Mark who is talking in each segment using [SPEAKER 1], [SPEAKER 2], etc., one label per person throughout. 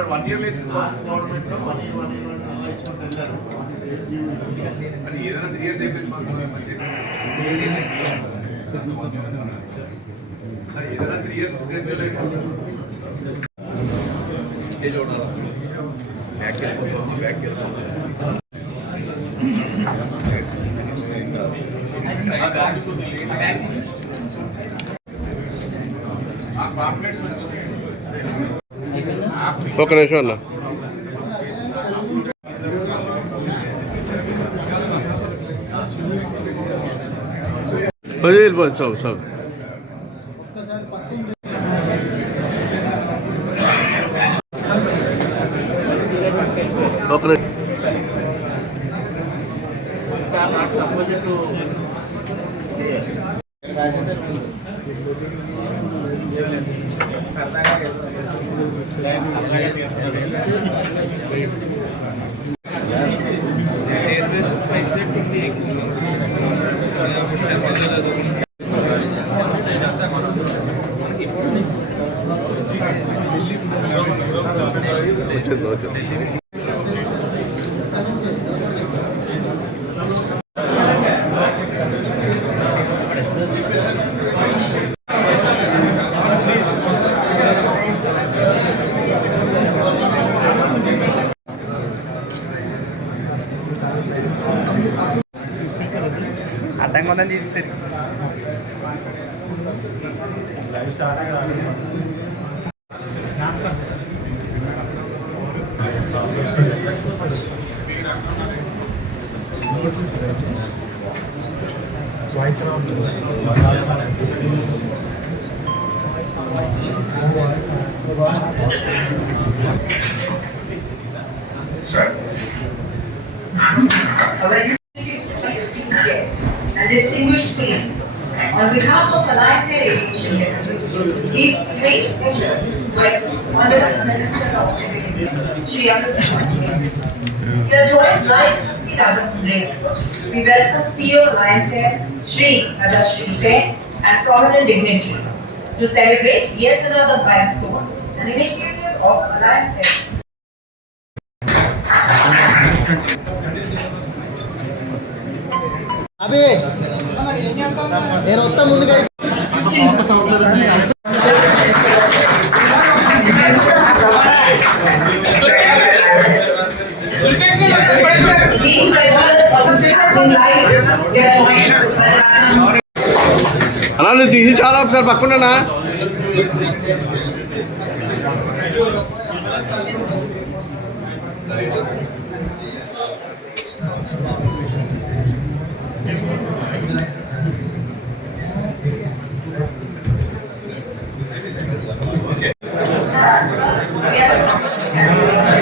[SPEAKER 1] Government one year లేదు
[SPEAKER 2] last government లో one year one year అలా ఇచ్చుకుంటూ వెళ్ళారు
[SPEAKER 1] అది ఏదైనా త్రీ ఇయర్స్ అయిపోయింది మాకు మంచిది. అది ఏదైనా త్రీ ఇయర్స్ ఇదే చూడాలా బ్యాక్ వెళ్ళిపోతాం బ్యాక్ వెళ్తాం
[SPEAKER 3] ఒక నిమిషం అన్న. వెళ్ళిపోయింది సాగు సాగు ఒక నిమిషం. వచ్చింది వచ్చింది
[SPEAKER 4] అడ్డంగా
[SPEAKER 5] Right. and distinguished friends, on behalf of Alliance Aviation give great pleasure to Honorable Minister of Security, Shri Anand We are joined live from the Rajahmundry. We welcome CEO Alliance Air, Shri Rajashri Sen, and prominent dignitaries to celebrate yet another milestone and initiative of Alliance Air.
[SPEAKER 4] అవి నేను వస్తా ముందుగా
[SPEAKER 5] These
[SPEAKER 3] అలా నువ్వు తీసి చాలా ఒకసారి పక్కన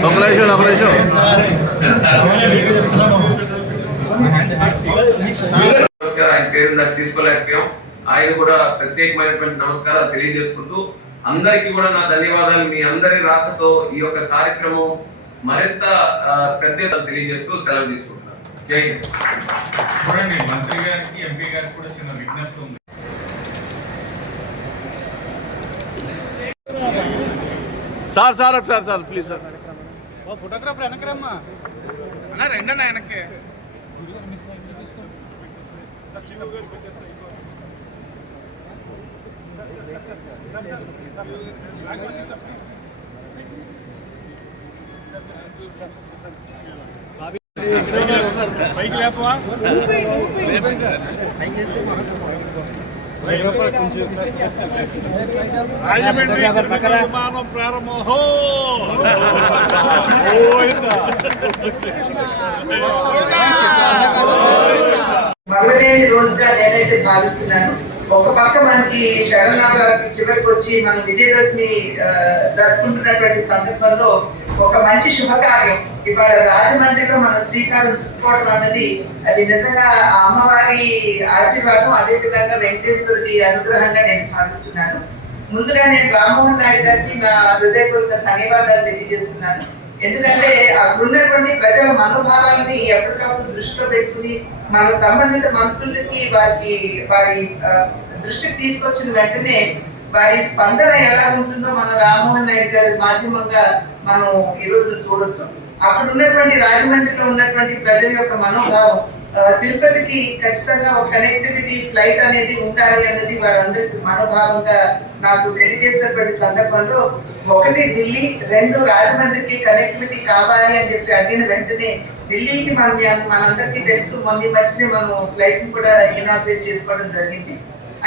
[SPEAKER 3] ఒక నిమిషం ఒక నిమిషం
[SPEAKER 6] వచ్చారు ఆయన పేరు నాకు తీసుకోలేకపోయాం ఆయన కూడా ప్రత్యేకమైనటువంటి నమస్కారాలు తెలియజేసుకుంటూ అందరికీ కూడా నా ధన్యవాదాలు. మీ అందరి రాకతో ఈ యొక్క కార్యక్రమం మరింత పెద్ద తెలియజేస్తూ సెలవు తీసుకుంటున్నాను. జై హింద్.
[SPEAKER 1] చూడండి మంత్రి గారికి ఎంపీ గారికి కూడా చిన్న విజ్ఞప్తి ఉంది.
[SPEAKER 3] సార్ సార్ ఒకసారి సార్ ప్లీజ్ సార్.
[SPEAKER 4] ఫోటోగ్రాఫర్ వెనకరమ్మా అన్న రెండన్న వెనక్కి.
[SPEAKER 1] పైకి లేపవా రాజమండ్రి విమానం ప్రారంభం హో
[SPEAKER 7] రోజుగా నేనైతే భావిస్తున్నాను ఒక పక్క మనకి శరణావరాత్రి చివరికి వచ్చి మనం విజయదశమి జరుపుకుంటున్నటువంటి సందర్భంలో ఒక మంచి శుభకార్యం. ఇవాళ రాజమండ్రిలో మన శ్రీకారం చుట్టుకోవడం అన్నది అది నిజంగా ఆ అమ్మవారి ఆశీర్వాదం అదే విధంగా వెంకటేశ్వరుడి అనుగ్రహంగా నేను భావిస్తున్నాను. ముందుగా నేను రామ్మోహన్ నాయుడు గారికి నా హృదయపూర్వక ధన్యవాదాలు తెలియజేస్తున్నాను. ఎందుకంటే అక్కడున్నటువంటి ప్రజల మనోభావాలని ఎప్పటికప్పుడు దృష్టిలో పెట్టుకుని మన సంబంధిత మంత్రులకి వారికి వారి దృష్టికి తీసుకొచ్చిన వెంటనే వారి స్పందన ఎలా ఉంటుందో మన రామ్మోహన్ నాయుడు గారి మాధ్యమంగా మనం ఈరోజు చూడొచ్చు. అక్కడ ఉన్నటువంటి రాజమండ్రిలో ఉన్నటువంటి ప్రజల యొక్క మనోభావం తిరుపతికి ఖచ్చితంగా ఒక కనెక్టివిటీ ఫ్లైట్ అనేది ఉండాలి అన్నది వారందరికీ మనోభావంగా నాకు తెలియజేసినటువంటి సందర్భంలో ఒకటి ఢిల్లీ రెండు రాజమండ్రికి కనెక్టివిటీ కావాలి అని చెప్పి అడిగిన వెంటనే ఢిల్లీకి మనం మనందరికీ తెలుసు మొన్న మధ్యనే మనం ఫ్లైట్ కూడా ఇనాగ్రేట్ చేసుకోవడం జరిగింది.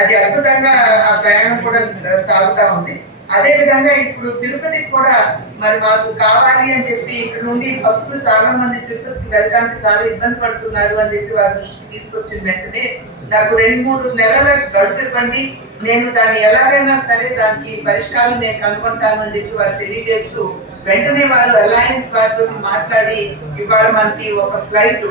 [SPEAKER 7] అది అద్భుతంగా ఆ ప్రయాణం కూడా సాగుతా ఉంది. అదే విధంగా ఇప్పుడు తిరుపతికి కూడా మరి మాకు కావాలి అని చెప్పి ఇక్కడ నుండి భక్తులు చాలా మంది తిరుపతికి వెళ్ళడానికి చాలా ఇబ్బంది పడుతున్నారు అని చెప్పి వారి దృష్టికి తీసుకొచ్చిన వెంటనే నాకు రెండు మూడు నెలల గడుపు ఇవ్వండి. నేను దాన్ని ఎలాగైనా సరే దానికి పరిష్కారం నేను కనుక్కుంటాను అని చెప్పి వారు తెలియజేస్తూ వెంటనే వారు అలయన్స్ వారితో మాట్లాడి ఇవాళ మనకి ఒక ఫ్లైట్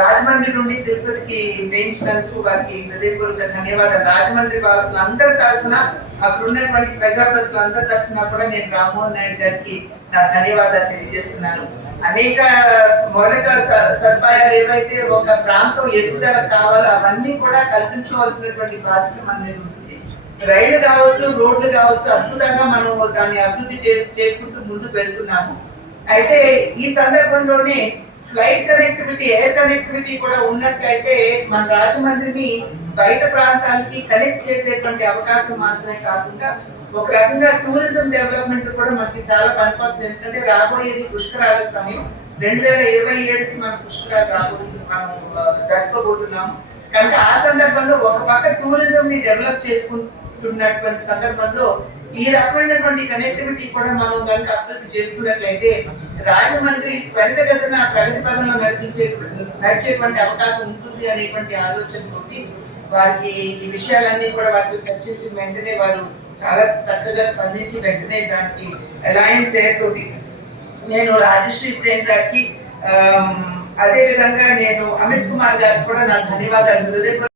[SPEAKER 7] రాజమండ్రి నుండి తిరుపతికి వేయించినందుకు వారికి హృదయపూర్వక ధన్యవాదాలు. రాజమండ్రి వాసులు అందరి తరఫున అక్కడ ఉన్నటువంటి ప్రజాప్రతినిధులు తరఫున కూడా నేను రామ్మోహన్ నాయుడు గారికి నా ధన్యవాదాలు తెలియజేస్తున్నాను. అనేక మౌలిక స- సదుపాయాలు ఏవైతే ఒక ప్రాంతం ఎదుగుదల కావాలో అవన్నీ కూడా కల్పించుకోవాల్సినటువంటి బాధ్యత మన మీద ఉంటుంది రైలు కావచ్చు రోడ్లు కావచ్చు అద్భుతంగా మనం దాన్ని అభివృద్ధి చే- చేసుకుంటూ ముందుకు వెళ్తున్నాము. అయితే ఈ సందర్భంలోనే ఫ్లైట్ కనెక్టివిటీ ఎయిర్ కనెక్టివిటీ కూడా ఉన్నట్లయితే మన రాజమండ్రిని బయట ప్రాంతాలకి కనెక్ట్ చేసేటువంటి అవకాశం మాత్రమే కాకుండా ఒక రకంగా టూరిజం డెవలప్మెంట్ కూడా మనకి చాలా పనికొస్తుంది. ఎందుకంటే రాబోయేది పుష్కరాల సమయం. రెండు వేల ఇరవై ఏడుకి మన పుష్కరాలు రాబోతుంది. మనం జరుపుకోబోతున్నాము. కనుక ఆ సందర్భంలో ఒక పక్క టూరిజం ని డెవలప్ చేసుకుంటున్నటువంటి సందర్భంలో ఈ రకమైనటువంటి కనెక్టివిటీ కూడా మనం కనుక అభివృద్ధి చేసుకున్నట్లయితే రాజమండ్రి త్వరితగతిన ప్రగతి పదంలో నడిపించే నడిచేటువంటి అవకాశం ఉంటుంది అనేటువంటి ఆలోచనతోటి వారికి ఈ విషయాలన్నీ కూడా వారితో చర్చించిన వెంటనే వారు చాలా చక్కగా స్పందించి వెంటనే దానికి అలయన్స్ తోటి నేను రాజశ్రీ సేన్ గారికి అదే విధంగా నేను అమిత్ కుమార్ గారికి కూడా నా ధన్యవాదాలు. హృదయపూర్వక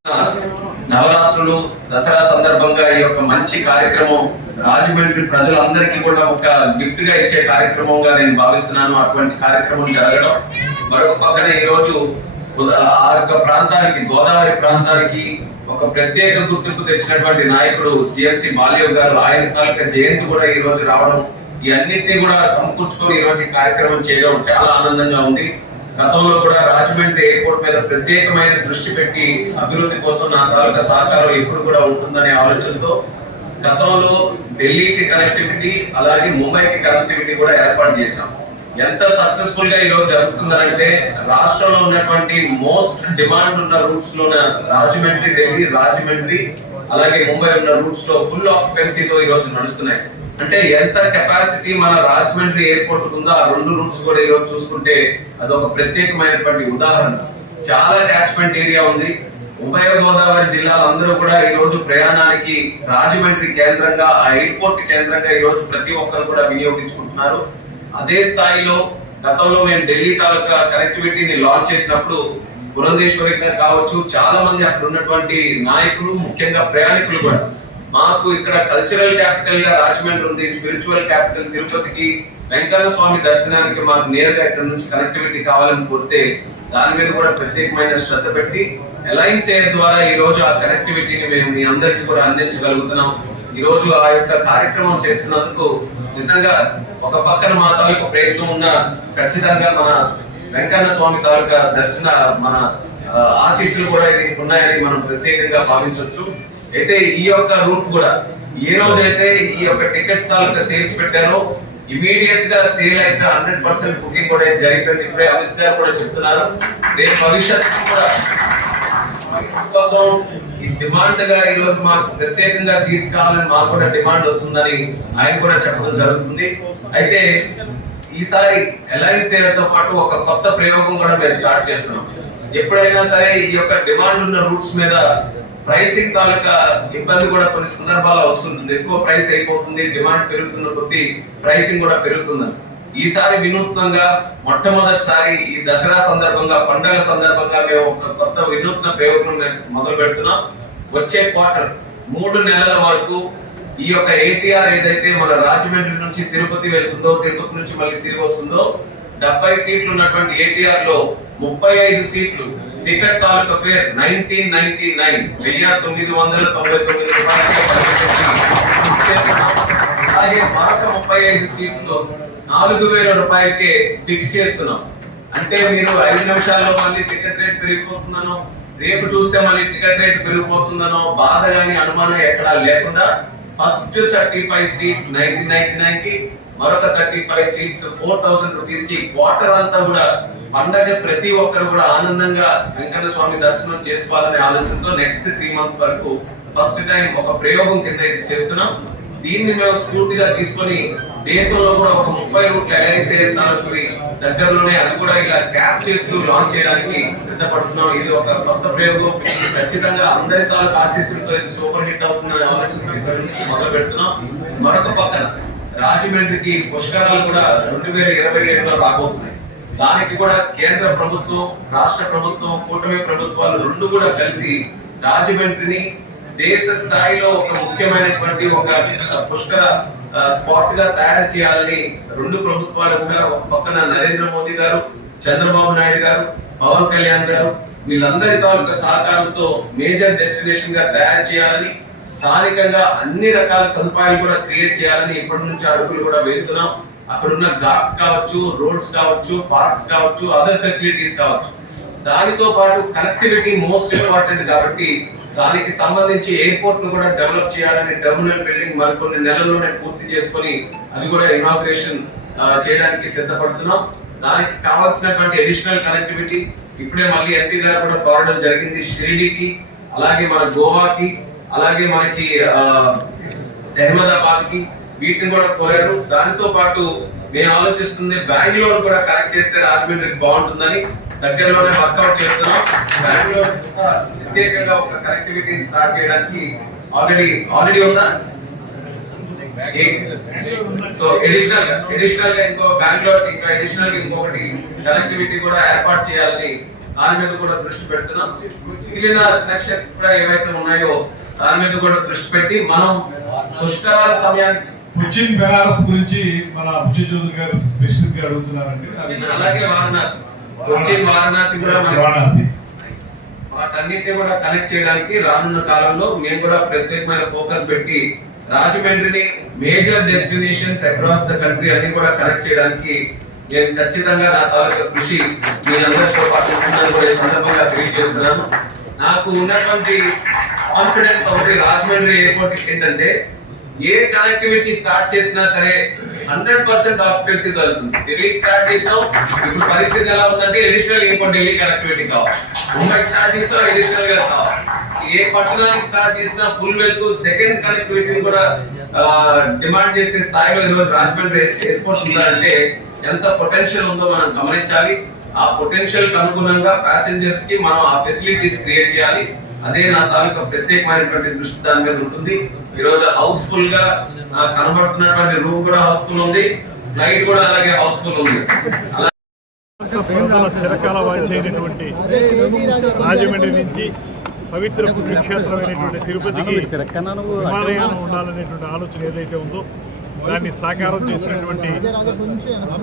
[SPEAKER 6] నవరాత్రులు దసరా సందర్భంగా ఈ యొక్క మంచి కార్యక్రమం రాజమండ్రి ప్రజలందరికీ కూడా ఒక గిఫ్ట్గా ఇచ్చే కార్యక్రమంగా నేను భావిస్తున్నాను. అటువంటి కార్యక్రమం జరగడం మరొక పక్కన ఈ రోజు ఆ యొక్క ప్రాంతానికి గోదావరి ప్రాంతానికి ఒక ప్రత్యేక గుర్తింపు తెచ్చినటువంటి నాయకుడు జిఎంసి బాలియో గారు ఆయన తాలూకా జయంతి కూడా ఈ రోజు రావడం ఇవన్నింటినీ కూడా సమకూర్చుకొని ఈ రోజు కార్యక్రమం చేయడం చాలా ఆనందంగా ఉంది. గతంలో కూడా రాజమండ్రి ఎయిర్పోర్ట్ మీద ప్రత్యేకమైన దృష్టి పెట్టి అభివృద్ధి కోసం నా తాలూకా సహకారం ఎప్పుడు కూడా ఉంటుందనే ఆలోచనతో గతంలో ఢిల్లీకి కనెక్టివిటీ అలాగే ముంబైకి కనెక్టివిటీ కూడా ఏర్పాటు చేశాం. ఎంత సక్సెస్ఫుల్గా ఈరోజు జరుగుతుందంటే రాష్ట్రంలో ఉన్నటువంటి మోస్ట్ డిమాండ్ ఉన్న రూట్స్లో రాజమండ్రి ఢిల్లీ రాజమండ్రి అలాగే ముంబై ఉన్న రూట్స్లో ఫుల్ ఆక్యుపెన్సీతో ఈరోజు నడుస్తున్నాయి. అంటే ఎంత కెపాసిటీ మన రాజమండ్రి ఎయిర్పోర్ట్ ఉందో ఆ రెండు రూట్స్ కూడా ఈ రోజు అది ఒక ప్రత్యేకమైనటువంటి ఉదాహరణ. చాలా క్యాచ్మెంట్ ఏరియా ఉంది. ఉభయ గోదావరి జిల్లాలో అందరూ కూడా ఈ రోజు ప్రయాణానికి రాజమండ్రి కేంద్రంగా ఆ ఎయిర్పోర్ట్ కేంద్రంగా ఈ రోజు ప్రతి ఒక్కరు కూడా వినియోగించుకుంటున్నారు. అదే స్థాయిలో గతంలో మేము ఢిల్లీ తాలూకా కనెక్టివిటీని లాంచ్ చేసినప్పుడు పురంధేశ్వరి గారు కావచ్చు చాలా మంది అక్కడ ఉన్నటువంటి నాయకులు ముఖ్యంగా ప్రయాణికులు కూడా మాకు ఇక్కడ కల్చరల్ క్యాపిటల్గా రాజమండ్రి ఉంది స్పిరిచువల్ క్యాపిటల్ తిరుపతికి వెంకన్న స్వామి దర్శనానికి మాకు నేరుగా ఇక్కడ నుంచి కనెక్టివిటీ కావాలని కోరితే దాని మీద కూడా ప్రత్యేకమైన శ్రద్ధ పెట్టి అలయన్స్ ఎయిర్ ద్వారా ఈ రోజు ఆ కనెక్టివిటీని మేము మీ అందరికీ కూడా అందించగలుగుతున్నాం. ఈ రోజు ఆ యొక్క కార్యక్రమం చేస్తున్నందుకు నిజంగా ఒక పక్కన మా తాలూకు ప్రయత్నం ఉన్న ఖచ్చితంగా మన వెంకన్న స్వామి తాలూకా దర్శన మన ఆశీస్సులు కూడా ఇది ఉన్నాయని మనం ప్రత్యేకంగా భావించవచ్చు అయితే ఈ యొక్క రూట్ కూడా ఏ రోజైతే ఈ యొక్క టికెట్స్ తాలూకా సేల్స్ పెట్టారో ఇమీడియట్గా సేల్ అయితే హండ్రెడ్ పర్సెంట్ బుకింగ్ కూడా జరిగిపోయింది ఇప్పుడే అమిత్ గారు కూడా చెప్తున్నారు. రేపు భవిష్యత్తు కూడా కోసం ఈ డిమాండ్గా ఈ రోజు మాకు ప్రత్యేకంగా సీట్స్ కావాలని మాకు కూడా డిమాండ్ వస్తుందని ఆయన కూడా చెప్పడం జరుగుతుంది. అయితే ఈసారి అలయన్స్ ఎయిర్తో పాటు ఒక కొత్త ప్రయోగం కూడా మేము స్టార్ట్ చేస్తున్నాం. ఎప్పుడైనా సరే ఈ యొక్క డిమాండ్ ఉన్న రూట్స్ మీద ప్రైసింగ్ తాలూకా ఇబ్బంది కూడా కొన్ని సందర్భాల్లో వస్తుంటుంది. ఎక్కువ ప్రైస్ అయిపోతుంది డిమాండ్ పెరుగుతున్న కొద్దీ ప్రైసింగ్ కూడా పెరుగుతుందని ఈసారి వినూత్నంగా మొట్టమొదటిసారి ఈ దసరా సందర్భంగా పండగ సందర్భంగా మేము ఒక కొత్త వినూత్న ప్రయోగం మొదలు పెడుతున్నాం. వచ్చే క్వార్టర్ మూడు నెలల వరకు ఈ యొక్క ఏటీఆర్ ఏదైతే మన రాజమండ్రి నుంచి తిరుపతి వెళ్తుందో తిరుపతి నుంచి మళ్ళీ తిరిగి వస్తుందో డెబ్బై సీట్లు ఉన్నటువంటి ఏటీఆర్లో ముప్పై ఐదు సీట్లు. టికెట్ తాలూకా ఫేర్ నైన్టీన్ నైన్టీ నైన్. వెయ్యి తొమ్మిది వందల తొంభై తొమ్మిది అలాగే మరొక ముప్పై ఐదు సీట్లు నాలుగు వేల రూపాయలకే ఫిక్స్ చేస్తున్నాం. అంటే మీరు ఐదు నిమిషాల్లో మళ్ళీ టికెట్ రేట్ పెరిగిపోతుందనో రేపు చూస్తే మళ్ళీ టికెట్ రేట్ పెరిగిపోతుందనో బాధ కానీ అనుమానం ఎక్కడా లేకుండా first thirty five seats nineteen ninety నైన్కి మరొక thirty five seats four thousand రూపీస్కి క్వార్టర్ అంతా కూడా పండగ ప్రతి ఒక్కరు కూడా ఆనందంగా వెంకట స్వామి దర్శనం చేసుకోవాలనే ఆలోచనతో నెక్స్ట్ త్రీ మంత్స్ వరకు ఫస్ట్ టైం ఒక ప్రయోగం కింద ఇది చేస్తున్నాం. దీన్ని మేము స్ఫూర్తిగా తీసుకొని దేశంలో కూడా ఒక ముప్పై రూట్ల అలయన్స్ ఎయిర్తాలకి దగ్గరలోనే అది కూడా ఇలా క్యాప్ చేస్తూ లాంచ్ చేయడానికి సిద్ధపడుతున్నాం. ఇది ఒక కొత్త ప్రయోగం. ఖచ్చితంగా అందరి తాలూకు ఆశీస్సులతో ఇది సూపర్ హిట్ అవుతుందనే ఆలోచన ఇక్కడి నుంచి మొదలు పెడుతున్నాం. మరొక పక్కన రాజమండ్రికి పుష్కరాలు కూడా రెండు వేల ఇరవై ఏడులో రాబోతున్నాయి. దానికి కూడా కేంద్ర ప్రభుత్వం రాష్ట్ర ప్రభుత్వం కూటమి ప్రభుత్వాలు రెండు కూడా కలిసి రాజమండ్రిని దేశ స్థాయిలో ఒక ముఖ్యమైనటువంటి ఒక పుష్కర స్పాట్గా తయారు చేయాలని రెండు ప్రభుత్వాలు కూడా ఒక పక్కన నరేంద్ర మోదీ గారు చంద్రబాబు నాయుడు గారు పవన్ కళ్యాణ్ గారు వీళ్ళందరి తాలూకా సహకారంతో మేజర్ డెస్టినేషన్గా తయారు చేయాలని స్థానికంగా అన్ని రకాల సదుపాయాలు కూడా క్రియేట్ చేయాలని ఇప్పటి నుంచి అడుగులు కూడా వేస్తున్నాం. అక్కడున్న ఘాట్స్ కావచ్చు రోడ్స్ కావచ్చు పార్క్స్ కావచ్చు అదర్ ఫెసిలిటీస్ కావచ్చు. దానితో పాటు కనెక్టివిటీ మోస్ట్ ఇంపార్టెంట్ కాబట్టి దానికి సంబంధించి ఎయిర్పోర్ట్ను కూడా డెవలప్ చేయాలని టెర్మినల్ బిల్డింగ్ మరికొన్ని నెలల్లోనే పూర్తి చేసుకొని అది కూడా ఇనాగ్రేషన్ చేయడానికి సిద్ధపడుతున్నాం. దానికి కావాల్సినటువంటి అడిషనల్ కనెక్టివిటీ ఇప్పుడే మళ్ళీ ఎంపీ గారు కూడా కోరడం జరిగింది షిరిడికి అలాగే మన గోవాకి అలాగే మనకి అహ్మదాబాద్కి వీటిని కూడా కోరారు. దానితో పాటు మేము ఆలోచిస్తుంది బెంగళూరు కూడా కనెక్ట్ చేస్తే రాజమండ్రికి బాగుంటుందని దగ్గరలోనే వర్కౌట్ చేస్తున్నాం. బెంగళూరు కూడా ప్రత్యేకంగా ఒక కనెక్టివిటీని స్టార్ట్ చేయడానికి ఆల్రెడీ ఆల్రెడీ ఉందా? సో ఎడిషనల్ ఎడిషనల్గా ఇంకో బెంగళూరు ఇంకా ఎడిషనల్గా ఇంకొకటి కనెక్టివిటీ కూడా ఏర్పాటు చేయాలని దాని మీద కూడా దృష్టి పెడుతున్నాం. మిగిలిన నక్షత్ర కూడా ఏవైతే ఉన్నాయో దాని మీద కూడా దృష్టి పెట్టి మనం పుష్కరాల సమయానికి
[SPEAKER 8] కొచ్చిన్ బెనారస్ గురించి మన బుచ్చి చౌదరి గారు స్పెషల్గా అడుగుతున్నారండి.
[SPEAKER 6] అలాగే వారణాసి. కొచ్చిన్ వారణాసి కూడా
[SPEAKER 8] వారణాసి.
[SPEAKER 6] వాటన్నిటిని కూడా కనెక్ట్ చేయడానికి రానున్న కాలంలో మేము కూడా ప్రత్యేకమైన ఫోకస్ పెట్టి రాజమండ్రిని major destinations across the country అన్ని కూడా కనెక్ట్ చేయడానికి నేను ఖచ్చితంగా నా తాలూకా కృషి మీరందరితో పాటు సందర్భంగా తెలియజేస్తున్నాను. నాకు ఉన్నటువంటి కాన్ఫిడెన్స్ ఒకటి రాజమండ్రి ఎయిర్పోర్ట్ ఏంటంటే ఏ కనెక్టివిటీ స్టార్ట్ చేసినా సరే హండ్రెడ్ పర్సెంట్ ఆక్యుపెన్సీ తగ్గుతుంది. ఢిల్లీకి స్టార్ట్ చేసాం ఇప్పుడు పరిస్థితి ఎలా ఉందంటే అడిషనల్ ఇంకో ఢిల్లీ కనెక్టివిటీ కావాలి. ముంబైకి స్టార్ట్ చేస్తాం అడిషనల్గా కావాలి. ఏ పట్టణానికి స్టార్ట్ చేసినా ఫుల్ వెళ్తూ సెకండ్ కనెక్టివిటీ కూడా డిమాండ్ చేసే స్థాయిలో ఈరోజు రాజమండ్రి ఎయిర్పోర్ట్ ఉందంటే ఎంత పొటెన్షియల్ ఉందో మనం గమనించాలి. ఆ పొటెన్షియల్కి అనుగుణంగా ప్యాసింజర్స్కి మనం ఆ ఫెసిలిటీస్ క్రియేట్ చేయాలి. అదే నా తాలూకా ప్రత్యేకమైనటువంటి దృష్టి దాని మీద ఉంటుంది. ఈ రోజు హౌస్ఫుల్గా నాకు కనబడుతున్నటువంటి రూమ్ కూడా హౌస్ఫుల్ ఉంది. ఫ్లైట్ కూడా అలాగే హౌస్ఫుల్ ఉంది.
[SPEAKER 9] చిరకాల వాంఛైనటువంటి రాజమండ్రి నుంచి పవిత్ర పుణ్యక్షేత్రమైనటువంటి తిరుపతికి విమానయానం ఉండాలనేటువంటి ఆలోచన ఏదైతే ఉందో దాన్ని సాకారం చేసినటువంటి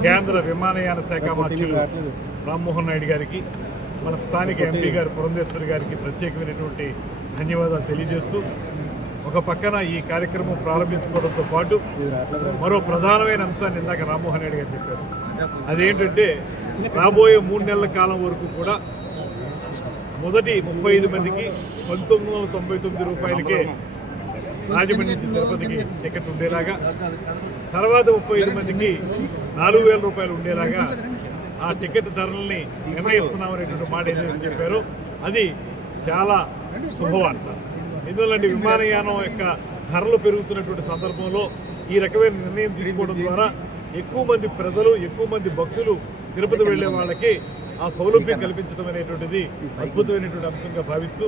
[SPEAKER 9] కేంద్ర విమానయాన శాఖ మంత్రులు రామ్మోహన్ నాయుడు గారికి మన స్థానిక ఎంపీ గారు పురంధేశ్వరి గారికి ప్రత్యేకమైనటువంటి ధన్యవాదాలు తెలియజేస్తూ ఒక పక్కన ఈ కార్యక్రమం ప్రారంభించుకోవడంతో పాటు మరో ప్రధానమైన అంశాన్ని ఇందాక రామ్మోహన్ నాయుడు గారు చెప్పారు. అదేంటంటే రాబోయే మూడు నెలల కాలం వరకు కూడా మొదటి ముప్పై ఐదు మందికి పంతొమ్మిది వందల తొంభై తొమ్మిది రూపాయలకే రాజమండ్రి నుంచి తిరుపతికి టికెట్ ఉండేలాగా తర్వాత ముప్పై ఐదు మందికి నాలుగు వేల రూపాయలు ఉండేలాగా ఆ టికెట్ ధరల్ని నిర్ణయిస్తున్నామనేటువంటి మాట ఏదైతే చెప్పారు అది చాలా శుభవార్త. ఎందువల్లంటే విమానయానం యొక్క ధరలు పెరుగుతున్నటువంటి సందర్భంలో ఈ రకమైన నిర్ణయం తీసుకోవడం ద్వారా ఎక్కువ మంది ప్రజలు ఎక్కువ మంది భక్తులు తిరుపతి వెళ్ళే వాళ్ళకి ఆ సౌలభ్యం కల్పించడం అనేటువంటిది అద్భుతమైనటువంటి అంశంగా భావిస్తూ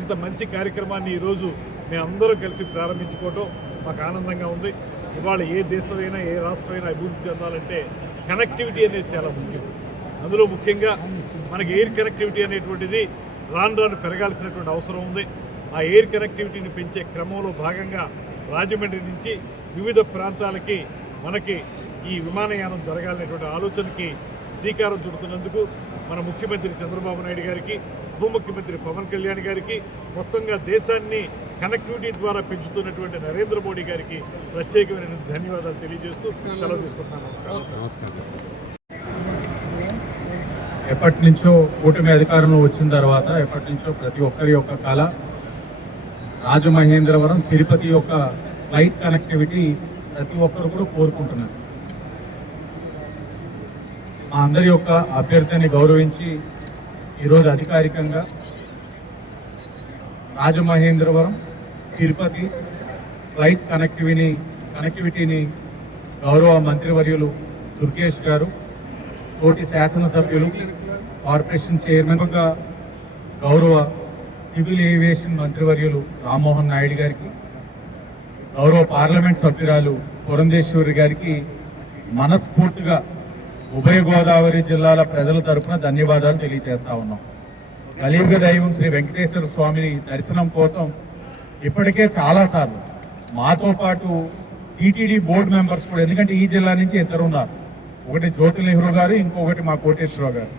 [SPEAKER 9] ఇంత మంచి కార్యక్రమాన్ని ఈరోజు మేమందరం కలిసి ప్రారంభించుకోవటం మాకు ఆనందంగా ఉంది. ఇవాళ ఏ దేశమైనా ఏ రాష్ట్రమైనా అభివృద్ధి చెందాలంటే కనెక్టివిటీ అనేది చాలా ముఖ్యం. అందులో ముఖ్యంగా మనకి ఎయిర్ కనెక్టివిటీ అనేటువంటిది రాను రాను పెరగాల్సినటువంటి అవసరం ఉంది. ఆ ఎయిర్ కనెక్టివిటీని పెంచే క్రమంలో భాగంగా రాజమండ్రి నుంచి వివిధ ప్రాంతాలకి మనకి ఈ విమానయానం జరగాలనేటువంటి ఆలోచనకి శ్రీకారం చుడుతున్నందుకు మన ముఖ్యమంత్రి చంద్రబాబు నాయుడు గారికి ఉప ముఖ్యమంత్రి పవన్ కళ్యాణ్ గారికి మొత్తంగా దేశాన్ని కనెక్టివిటీ ద్వారా పెంచుతున్నటువంటి నరేంద్ర మోడీ గారికి ప్రత్యేకమైన ధన్యవాదాలు తెలియజేస్తూ సెలవు తీసుకుంటున్నాను నమస్కారం.
[SPEAKER 10] ఎప్పటి నుంచో కూటమి అధికారంలో వచ్చిన తర్వాత ఎప్పటి నుంచో ప్రతి ఒక్కరి యొక్క కళ రాజమహేంద్రవరం తిరుపతి యొక్క ఫ్లైట్ కనెక్టివిటీ ప్రతి ఒక్కరు కూడా కోరుకుంటున్నారు. మా అందరి యొక్క అభ్యర్థిని గౌరవించి ఈరోజు అధికారికంగా రాజమహేంద్రవరం తిరుపతి ఫ్లైట్ కనెక్టివిటీ కనెక్టివిటీని గౌరవ మంత్రివర్యులు దుర్గేష్ గారు తోటి శాసనసభ్యులు కార్పొరేషన్ చైర్మన్గా గౌరవ సివిల్ ఏవియేషన్ మంత్రివర్యులు రామ్మోహన్ నాయుడు గారికి గౌరవ పార్లమెంట్ సభ్యురాలు పురంధేశ్వరి గారికి మనస్ఫూర్తిగా ఉభయ గోదావరి జిల్లాల ప్రజల తరఫున ధన్యవాదాలు తెలియజేస్తా ఉన్నాం. కలియుగ దైవం శ్రీ వెంకటేశ్వర స్వామిని దర్శనం కోసం ఇప్పటికే చాలాసార్లు మాతో పాటు టీటీడీ బోర్డు మెంబర్స్ కూడా ఎందుకంటే ఈ జిల్లా నుంచి ఇద్దరు ఉన్నారు. ఒకటి జ్యోతి నెహ్రూ గారు ఇంకొకటి మా కోటేశ్వరరావు గారు.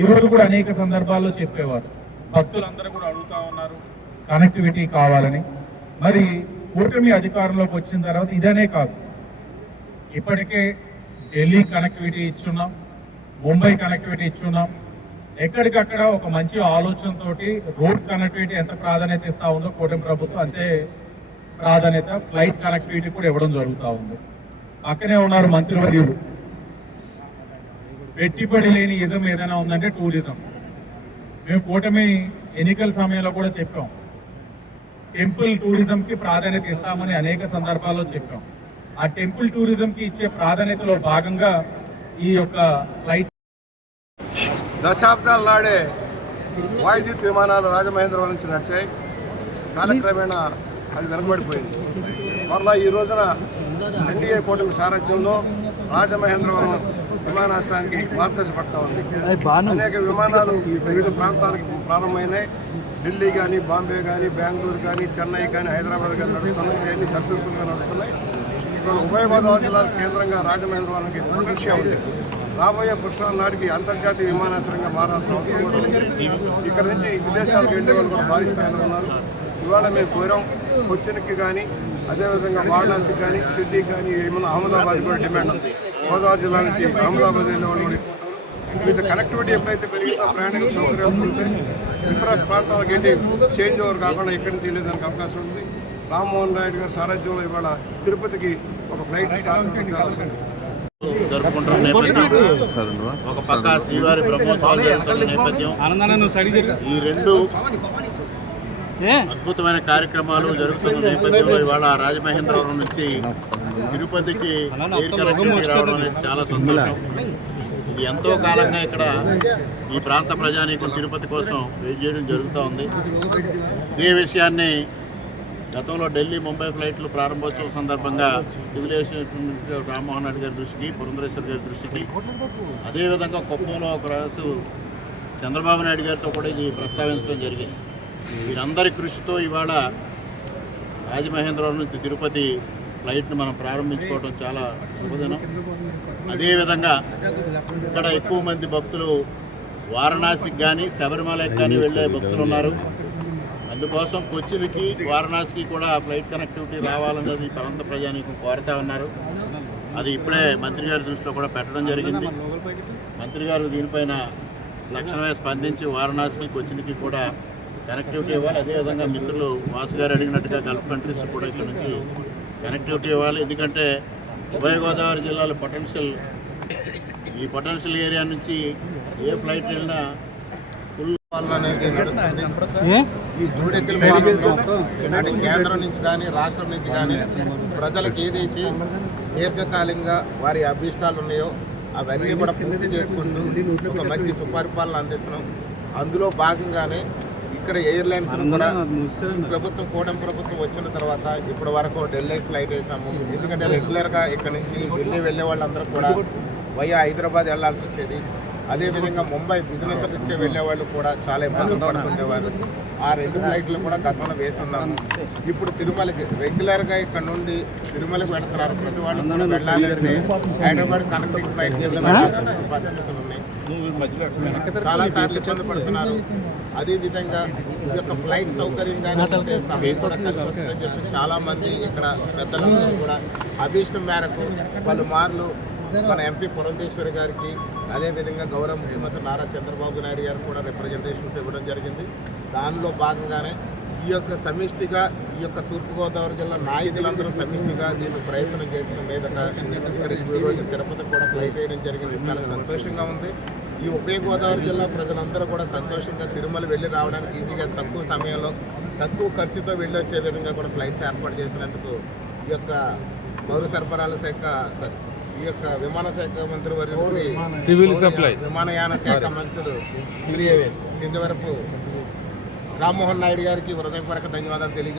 [SPEAKER 10] ఈరోజు కూడా అనేక సందర్భాల్లో చెప్పేవారు. భక్తులందరూ కూడా అడుగుతా ఉన్నారు కనెక్టివిటీ కావాలని. మరి కూటమి అధికారంలోకి వచ్చిన తర్వాత ఇదనే కాదు. ఇప్పటికే ఢిల్లీ కనెక్టివిటీ ఇచ్చున్నాం ముంబై కనెక్టివిటీ ఇచ్చున్నాం. ఎక్కడికక్కడ ఒక మంచి ఆలోచనతోటి రోడ్ కనెక్టివిటీ ఎంత ప్రాధాన్యత ఇస్తా ఉందో కూటమి ప్రభుత్వం అంతే ప్రాధాన్యత. ఫ్లైట్ కనెక్టివిటీ కూడా ఇవ్వడం జరుగుతూ ఉంది. పక్కనే ఉన్నారు మంత్రివర్యులు. పెట్టుబడి లేని ఇజం ఏదైనా ఉందంటే టూరిజం. మేము కూటమి ఎన్నికల సమయంలో కూడా చెప్పాం. టెంపుల్ టూరిజంకి ప్రాధాన్యత ఇస్తామని అనేక సందర్భాల్లో చెప్పాం. ఆ టెంపుల్ టూరిజంకి ఇచ్చే ప్రాధాన్యతలో భాగంగా ఈ యొక్క ఫ్లైట్
[SPEAKER 3] దశాబ్దాల నాడే వాయుద్యుత్ విమానాలు రాజమహేంద్రవరం నుంచి నడిచాయి. కాలక్రమేణా అది వెనకబడిపోయింది. మరలా ఈ రోజున ఎన్డీఏ కూటమి సారథ్యంలో రాజమహేంద్రవరం విమానాశ్రయానికి మార్గదర్శ పడతా ఉంది. అనేక విమానాలు వివిధ ప్రాంతాలకు ప్రారంభమైనాయి. ఢిల్లీ కానీ బాంబే కానీ బెంగళూరు కానీ చెన్నై కానీ హైదరాబాద్ కానీ నడుస్తున్నాయి. అవన్నీ సక్సెస్ఫుల్గా నడుస్తున్నాయి. ఇప్పుడు ఉభయ గోదావరి జిల్లాల కేంద్రంగా రాజమహేంద్రవరానికి విషయం ఉంది. రాబోయే పుష్పాల నాటికి అంతర్జాతీయ విమానాశ్రయంగా మారాల్సిన అవసరం కూడా ఉంది. ఇక్కడ నుంచి విదేశాలకు వెళ్ళే వాళ్ళు కూడా భారీ స్థాయిలో ఉన్నారు. ఇవాళ మేము కోరాం కొచ్చిన్కి కానీ అదేవిధంగా వారణాసికి కానీ షిర్డీకి కానీ ఏమన్నా అహ్మదాబాద్ కూడా డిమాండ్ ఉంది. గోదావరి జిల్లా నుంచి అహ్మదాబాద్ వెళ్ళే వాళ్ళు కూడా ఎక్కువ ఉంటారు. వీటి కనెక్టివిటీ ఎప్పుడైతే పెరిగిందో ప్రయాణిక సౌకర్యాలు పెరుగుతాయి. ఇతర ప్రాంతాలకు వెళ్ళి చేంజ్ ఓవర్ కాకుండా ఇక్కడి నుంచి వెళ్ళేదానికి అవకాశం ఉంది. రామ్మోహన్ నాయుడు గారి సారథ్యంలో ఇవాళ తిరుపతికి ఒక ఫ్లైట్
[SPEAKER 2] జరుపుకుంటున్న నేపథ్యం. ఒక పక్క శ్రీవారి బ్రహ్మోత్సవాలు జరుగుతున్న నేపథ్యం. ఈ రెండు అద్భుతమైన కార్యక్రమాలు జరుగుతున్న నేపథ్యంలో ఇవాళ రాజమహేంద్రవరం నుంచి తిరుపతికి ఎయిర్ కనెక్టివిటీ రావడం అనేది చాలా సంతోషం. ఇది ఎంతో కాలంగా ఇక్కడ ఈ ప్రాంత ప్రజానీకం తిరుపతి కోసం వెయిట్ చేయడం జరుగుతూ ఉంది. ఇదే విషయాన్ని గతంలో ఢిల్లీ ముంబై ఫ్లైట్లు ప్రారంభోత్సవం సందర్భంగా సివిల్ ఏవియేషన్ రామ్మోహన్ రెడ్డి గారి దృష్టికి పురంధరేశ్వర్ గారి దృష్టికి అదేవిధంగా కుప్పంలో ఒక రాసు చంద్రబాబు నాయుడు గారితో కూడా ఇది ప్రస్తావించడం జరిగింది. వీరందరి కృషితో ఇవాళ రాజమహేంద్రవరం నుంచి తిరుపతి ఫ్లైట్ను మనం ప్రారంభించుకోవడం చాలా శుభదినం. అదేవిధంగా ఇక్కడ ఎక్కువ మంది భక్తులు వారణాసికి కానీ శబరిమలకి కానీ వెళ్ళే భక్తులు ఉన్నారు. అందుకోసం కొచ్చిలకి వారణాసికి కూడా ఫ్లైట్ కనెక్టివిటీ రావాలన్నది ఈ ప్రాంత ప్రజానీకం కోరుతా ఉన్నారు. అది ఇప్పుడే మంత్రి గారి దృష్టిలో కూడా పెట్టడం జరిగింది. మంత్రి గారు దీనిపైన లక్షణమే స్పందించి వారణాసికి కొచ్చిన్కి కూడా కనెక్టివిటీ ఇవ్వాలి. అదేవిధంగా మిత్రులు వాసు గారు అడిగినట్టుగా గల్ఫ్ కంట్రీస్ కూడా ఇక్కడ నుంచి కనెక్టివిటీ ఇవ్వాలి. ఎందుకంటే ఉభయ గోదావరి జిల్లాలో పొటెన్షియల్ ఈ పొటెన్షియల్ ఏరియా నుంచి ఏ ఫ్లైట్ వెళ్ళినా ఫుల్ ఈ జూడెత్తుల పాలనలో కేంద్రం నుంచి కానీ రాష్ట్రం నుంచి కానీ ప్రజలకు ఏదైతే దీర్ఘకాలికంగా వారి అభీష్టాలు ఉన్నాయో అవన్నీ కూడా పూర్తి చేసుకుంటూ ఒక మంచి సుపరిపాలన అందిస్తున్నాం. అందులో భాగంగానే ఇక్కడ ఎయిర్లైన్స్ కూడా ప్రభుత్వం కూటమి ప్రభుత్వం వచ్చిన తర్వాత ఇప్పటి వరకు ఢిల్లీకి ఫ్లైట్ వేసాము. ఎందుకంటే రెగ్యులర్గా ఇక్కడ నుంచి ఢిల్లీ వెళ్ళే వాళ్ళందరూ కూడా వయా హైదరాబాద్ వెళ్ళాల్సి వచ్చేది అదేవిధంగా ముంబై బిజినెస్ రీత్యా వెళ్ళే వాళ్ళు కూడా చాలా ఇబ్బందులు పడుతుండేవారు. ఆ రెండు ఫ్లైట్లు కూడా గతంలో వేస్తున్నాము. ఇప్పుడు తిరుమలకి రెగ్యులర్గా ఇక్కడ నుండి తిరుమలకి వెళ్తున్నారు. ప్రతి వాళ్ళు కూడా వెళ్ళాలంటే హైదరాబాద్ కనెక్టింగ్ ఫ్లైట్ పరిస్థితులు ఉన్నాయి. చాలా సార్లు ఇబ్బంది పడుతున్నారు. అదేవిధంగా ఈ యొక్క ఫ్లైట్ సౌకర్యం కానీ సమయం కూడా కలిసి వస్తుందని చెప్పి చాలామంది ఇక్కడ పెద్దలందరూ కూడా అభీష్టం మేరకు పలుమార్లు మన ఎంపీ పురంధేశ్వరి గారికి అదేవిధంగా గౌరవ ముఖ్యమంత్రి నారా చంద్రబాబు నాయుడు గారు కూడా రిప్రజెంటేషన్స్ ఇవ్వడం జరిగింది. దానిలో భాగంగానే ఈ యొక్క సమిష్టిగా ఈ యొక్క తూర్పుగోదావరి జిల్లా నాయకులందరూ సమిష్టిగా దీన్ని ప్రయత్నం చేసిన మీదట ఇక్కడ ఈరోజు తిరుపతి కూడా ఫ్లైట్ వేయడం జరిగింది. చాలా సంతోషంగా ఉంది. ఈ ఉభయ గోదావరి జిల్లా ప్రజలందరూ కూడా సంతోషంగా తిరుమల వెళ్ళి రావడానికి ఈజీగా తక్కువ సమయంలో తక్కువ ఖర్చుతో వెళ్ళి వచ్చే విధంగా కూడా ఫ్లైట్స్ ఏర్పాటు చేసినందుకు ఈ యొక్క పౌర సరఫరాల శాఖ సారీ, ఈ యొక్క విమాన శాఖ మంత్రి వర్యులు శ్రీ
[SPEAKER 10] సివిల్ సప్లై.
[SPEAKER 2] విమానయాన శాఖ మంత్రులు శ్రీ ఇంతవరకు రామ్మోహన్ నాయుడు గారికి హృదయపూర్వక ధన్యవాదాలు తెలియజేస్తున్నాను